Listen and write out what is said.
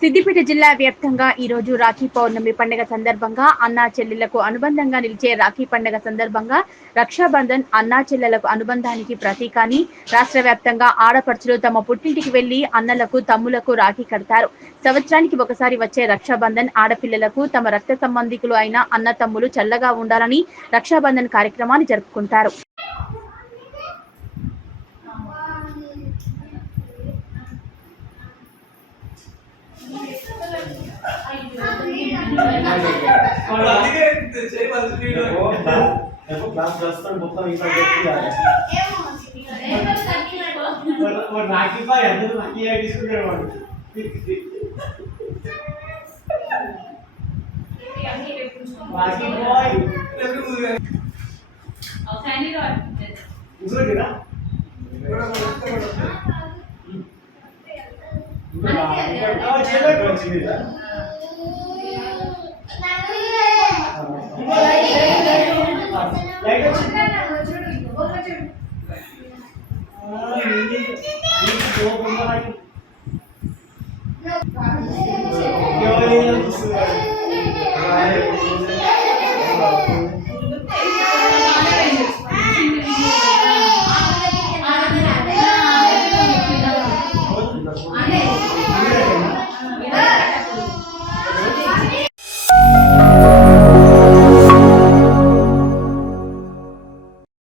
సిద్దిపేట జిల్లా వ్యాప్తంగా ఈ రోజు రాఖీ పౌర్ణమి పండుగ సందర్భంగా అన్నా చెల్లెళ్లకు అనుబంధంగా నిలిచే రాఖీ పండుగ సందర్భంగా రక్షాబంధన్ అన్నా చెల్లెళ్లకు అనుబంధానికి ప్రతీక అని రాష్ట్ర వ్యాప్తంగా ఆడపడుచులు తమ పుట్టింటికి వెళ్లి అన్నలకు తమ్ములకు రాఖీ కడతారు. సంవత్సరానికి ఒకసారి వచ్చే రక్షాబంధన్ ఆడపిల్లలకు తమ రక్త సంబంధికులు అయిన అన్న తమ్ములు చల్లగా ఉండాలని రక్షాబంధన్ కార్యక్రమాన్ని జరుపుకుంటారు.